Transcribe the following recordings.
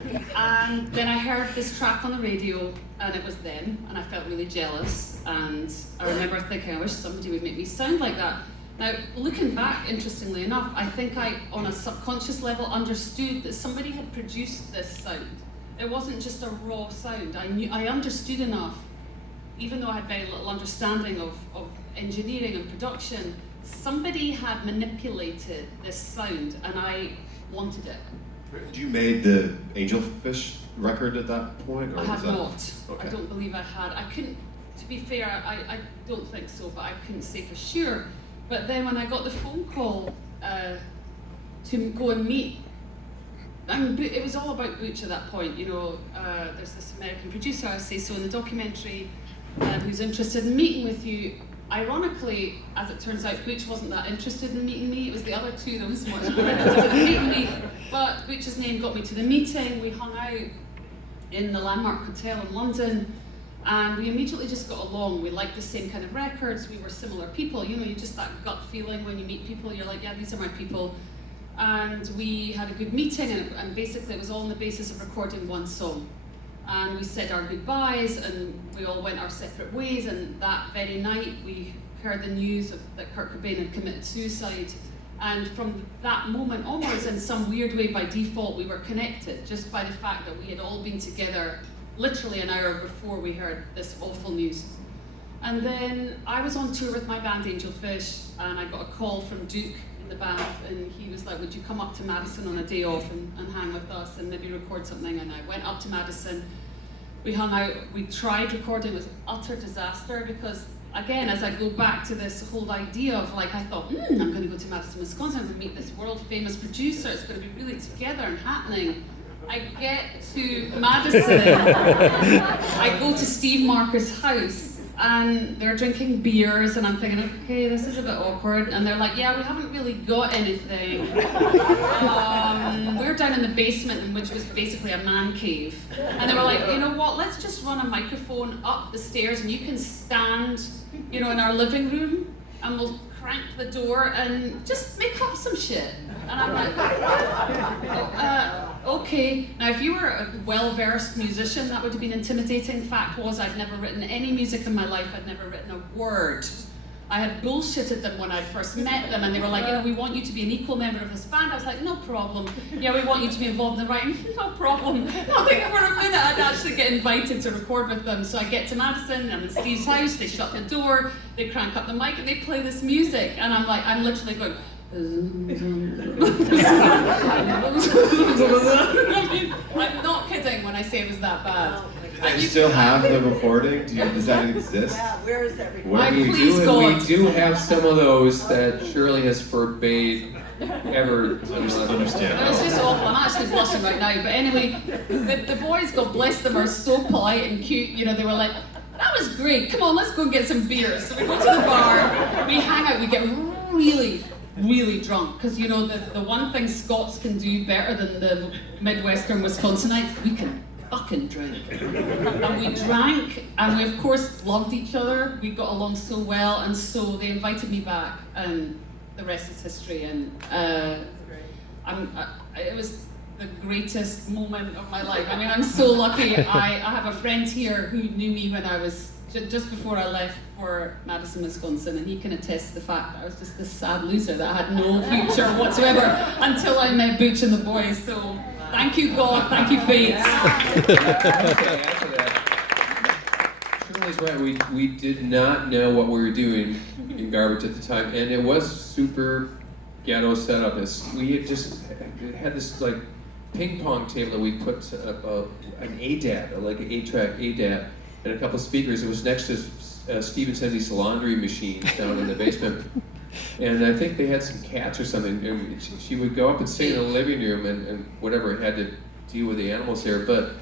And then I heard this track on the radio, and it was them, and I felt really jealous. And I remember thinking, I wish somebody would make me sound like that. Now, looking back, interestingly enough, I think I, on a subconscious level, understood that somebody had produced this sound. It wasn't just a raw sound. I understood enough, even though I had very little understanding of engineering and production. Somebody had manipulated this sound, and I wanted it. You made the Angelfish record at that point? Or I had not. Okay. I don't believe I had. I couldn't, to be fair, I don't think so, but I couldn't say for sure. But then when I got the phone call to go and meet, it was all about Butch at that point. You know, there's this American producer, I say so in the documentary, who's interested in meeting with you. Ironically, as it turns out, Butch wasn't that interested in meeting me. It was the other two that was much more interested in meeting me. But Butch's name got me to the meeting. We hung out in the Landmark Hotel in London, and we immediately just got along. We liked the same kind of records. We were similar people. You know, you just that gut feeling when you meet people. You're like, yeah, these are my people. And we had a good meeting, and basically it was all on the basis of recording one song. And we said our goodbyes, and we all went our separate ways. And that very night, we heard the news that Kurt Cobain had committed suicide. And from that moment onwards, in some weird way, by default, we were connected, just by the fact that we had all been together literally an hour before we heard this awful news. And then I was on tour with my band Angelfish, and I got a call from Duke in the band, and he was like, would you come up to Madison on a day off and hang with us and maybe record something? And I went up to Madison. We hung out, we tried recording, it was utter disaster because, again, as I go back to this whole idea of like, I thought, I'm going to go to Madison, Wisconsin, I'm going to meet this world famous producer, it's going to be really together and happening. I get to Madison, I go to Steve Marker's house, and they're drinking beers, and I'm thinking, okay, this is a bit awkward. And they're like, yeah, we haven't really got anything. We're down in the basement, which was basically a man cave. And they were like, you know what, let's just run a microphone up the stairs, and you can stand, you know, in our living room, and we'll crank the door and just make up some shit. And I'm like, okay. Now, if you were a well-versed musician, that would have been intimidating. Fact was, I'd never written any music in my life. I'd never written a word. I had bullshitted them when I first met them, and they were like, you know, we want you to be an equal member of this band. I was like, no problem. Yeah, we want you to be involved in the writing. No problem. Nothing for a minute I'd actually get invited to record with them. So I get to Madison, I'm in Steve's house, they shut the door, they crank up the mic, and they play this music. And I'm like, I'm literally going, I mean, I'm not kidding when I say it was that bad. Do you still have the recording? Does that exist? Yeah, where is that recording? Where do you Please do it? God. We do have some of those that Shirley has forbade ever. Understand. It's just awful. I'm actually blushing right now. But anyway, the boys, God bless them, are so polite and cute. You know, they were like, that was great. Come on, let's go and get some beers. So we go to the bar, we hang out, we get really drunk, because you know the one thing Scots can do better than the Midwestern Wisconsinites, we can fucking drink. And we drank, and we of course loved each other. We got along so well, and so they invited me back, and the rest is history. And it was the greatest moment of my life. I mean, I'm so lucky. I have a friend here who knew me when I was just before I left for Madison, Wisconsin, and he can attest to the fact that I was just this sad loser that had no future whatsoever until I met Butch and the boys. So thank you, God, thank you, fate. Shirley's right, we did not know what we were doing in Garbage at the time, and it was super ghetto setup. We had just had this like ping pong table that we put up an ADAT, like an 8-track ADAT, and a couple speakers. It was next to Steve and Senzie's laundry machine down in the basement. And I think they had some cats or something. And she would go up and sing in the living room and whatever, had to deal with the animals there. But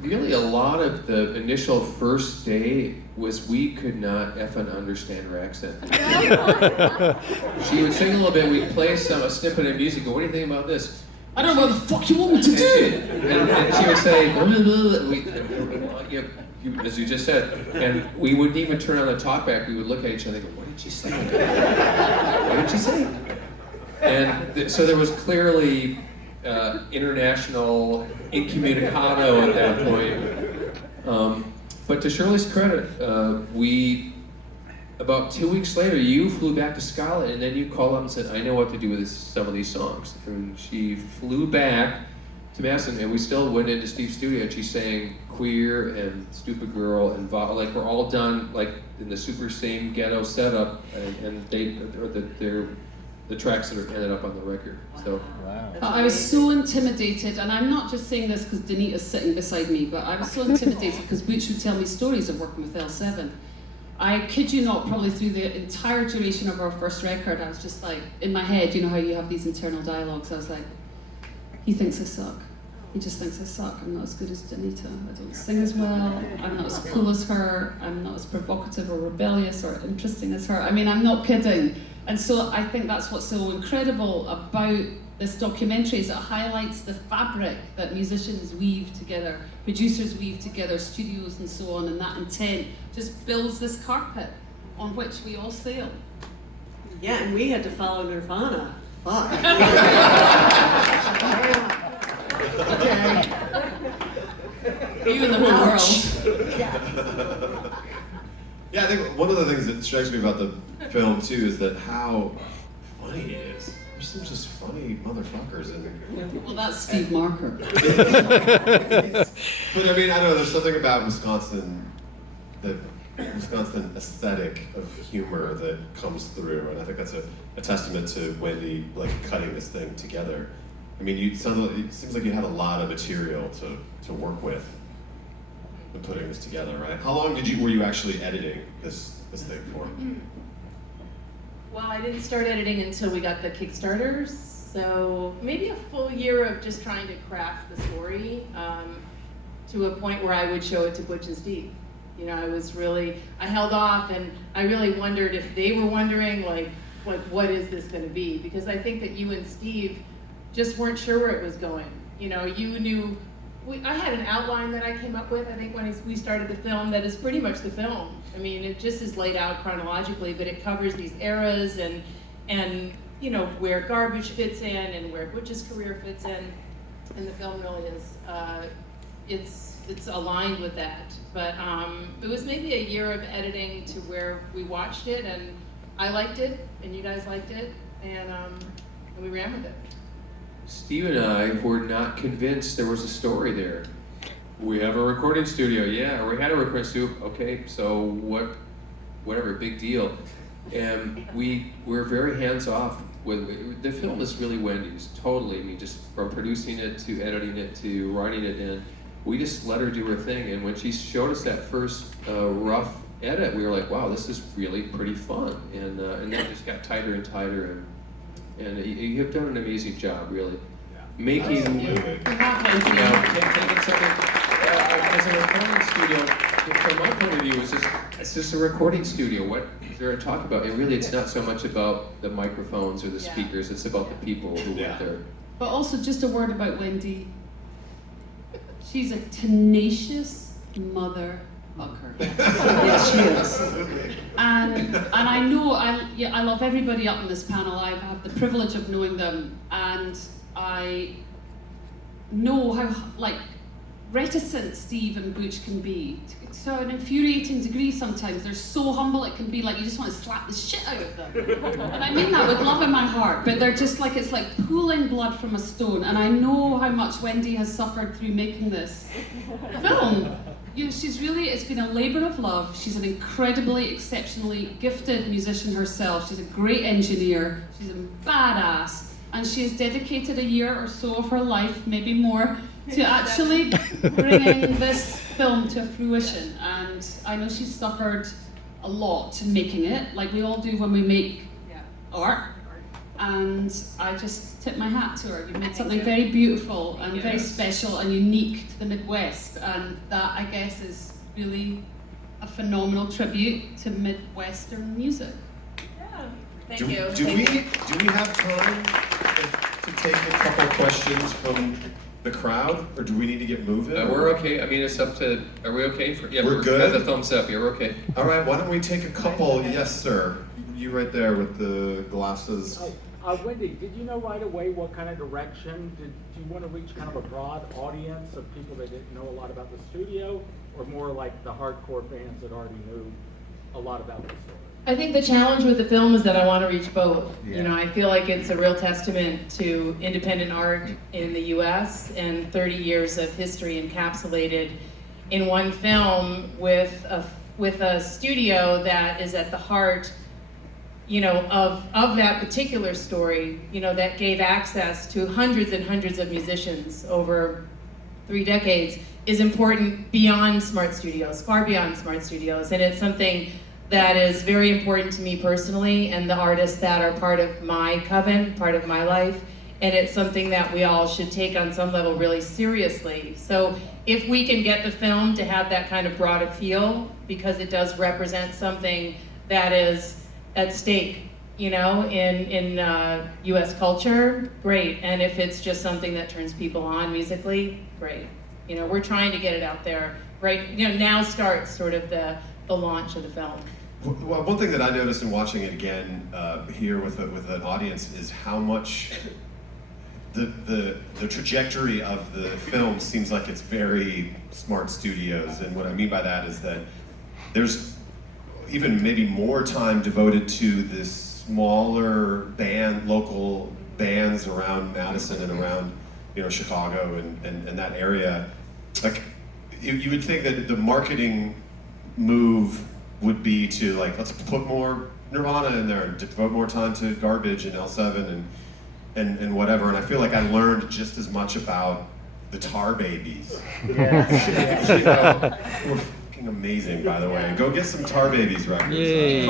really a lot of the initial first day was we could not effing understand her accent. She would sing a little bit, we'd play a snippet of music, go, what do you think about this? I don't know what the fuck you want me to do. And she would say, as you just said, and we wouldn't even turn on the talkback. We would look at each other and go, what did she say? What did she say? And so there was clearly international incommunicado at that point. But to Shirley's credit, about 2 weeks later, you flew back to Scotland, and then you called up and said, I know what to do with some of these songs. And she flew back to Madison, and we still went into Steve's studio, and she sang Queer and Stupid Girl and like we're all done like in the super same ghetto setup, and they're the tracks that ended up on the record. So Wow. I was so intimidated, and I'm not just saying this because Danita's sitting beside me, but I was so intimidated because Butch would tell me stories of working with L7. I kid you not, probably through the entire duration of our first record, I was just like, in my head, you know how you have these internal dialogues, I was like, he thinks I suck. He just thinks I suck. I'm not as good as Danita. I don't sing as well. I'm not as cool as her. I'm not as provocative or rebellious or interesting as her. I mean, I'm not kidding. And so I think that's what's so incredible about this documentary is it highlights the fabric that musicians weave together, producers weave together, studios and so on, and that intent just builds this carpet on which we all sail. Yeah, and we had to follow Nirvana. Fuck. Okay. You and the whole world. Yeah, I think one of the things that strikes me about the film too is that how funny it is. There's some just funny motherfuckers in there. Well, that's Steve Marker. But I mean, I don't know, there's something about Wisconsin, the Wisconsin aesthetic of humor that comes through, and I think that's a testament to Wendy like cutting this thing together. I mean, it seems like you had a lot of material to work with in putting this together, right? How long were you actually editing this thing for? Well, I didn't start editing until we got the Kickstarters, so maybe a full year of just trying to craft the story to a point where I would show it to Butch and Steve. You know, I held off, and I really wondered if they were wondering, like what is this going to be? Because I think that you and Steve just weren't sure where it was going. You know, you knew, I had an outline that I came up with, I think when we started the film, that is pretty much the film. I mean, it just is laid out chronologically, but it covers these eras and you know, where Garbage fits in and where Butch's career fits in, and the film really is, it's aligned with that. But it was maybe a year of editing to where we watched it, and I liked it, and you guys liked it, and we ran with it. Steve and I were not convinced there was a story there. We have a recording studio, yeah, we had a recording studio, okay, so whatever, big deal. And we're very hands-off with the film is really Wendy's, totally. I mean, just from producing it to editing it to writing it in, we just let her do her thing. And when she showed us that first rough edit, we were like, wow, this is really pretty fun. And then it just got tighter and tighter, and you have done an amazing job, really. Making, taking something, as a recording studio, from my point of view, it's just a recording studio. What is there to talk about? And really, it's not so much about the microphones or the speakers, it's about the people who work there. But also, just a word about Wendy. She's a tenacious motherfucker. Yes, she is. And I know, I love everybody up in this panel. I have the privilege of knowing them, and I know how, like, reticent Steve and Butch can be to an infuriating degree sometimes. They're so humble it can be like you just want to slap the shit out of them. And I mean that with love in my heart, but they're just like, it's like pulling blood from a stone. And I know how much Wendy has suffered through making this film. You know, it's been a labor of love. She's an incredibly, exceptionally gifted musician herself. She's a great engineer. She's a badass. And she has dedicated a year or so of her life, maybe more, to actually bringing this film to fruition. And I know she's suffered a lot making it, like we all do when we make art. And I just tip my hat to her. You made something very beautiful and very special and unique to the Midwest. And that, I guess, is really a phenomenal tribute to Midwestern music. Thank you. Do we have time to take a couple questions from the crowd, or do we need to get moving? We're okay. I mean, it's up to. Are we okay? We're good? Got the thumbs up. Yeah, we're okay. All right. Why don't we take a couple? Yes, sir. You right there with the glasses. Wendy, did you know right away what kind of direction? Do you want to reach kind of a broad audience of people that didn't know a lot about the studio, or more like the hardcore fans that already knew a lot about the story? I think the challenge with the film is that I want to reach both. Yeah. You know, I feel like it's a real testament to independent art in the US and 30 years of history encapsulated in one film with a studio that is at the heart, you know, of that particular story, you know, that gave access to hundreds and hundreds of musicians over 3 decades, is important beyond smart studios, far beyond smart studios. And it's something that is very important to me personally and the artists that are part of my coven, part of my life. And it's something that we all should take on some level really seriously. So if we can get the film to have that kind of broad appeal, because it does represent something that is at stake, you know, in US culture, great. And if it's just something that turns people on musically, great. You know, we're trying to get it out there, right? You know, now starts sort of the launch of the film. Well, one thing that I noticed in watching it again here with an audience is how much the trajectory of the film seems like it's very smart studios. And what I mean by that is that there's even maybe more time devoted to this smaller local bands around Madison and around, you know, Chicago and that area. Like, you would think that the marketing move would be to, like, let's put more Nirvana in there and devote more time to Garbage and L7 and whatever. And I feel like I learned just as much about the Tar Babies. Yes. You know, who are fucking amazing, by the way. Go get some Tar Babies records. Yay.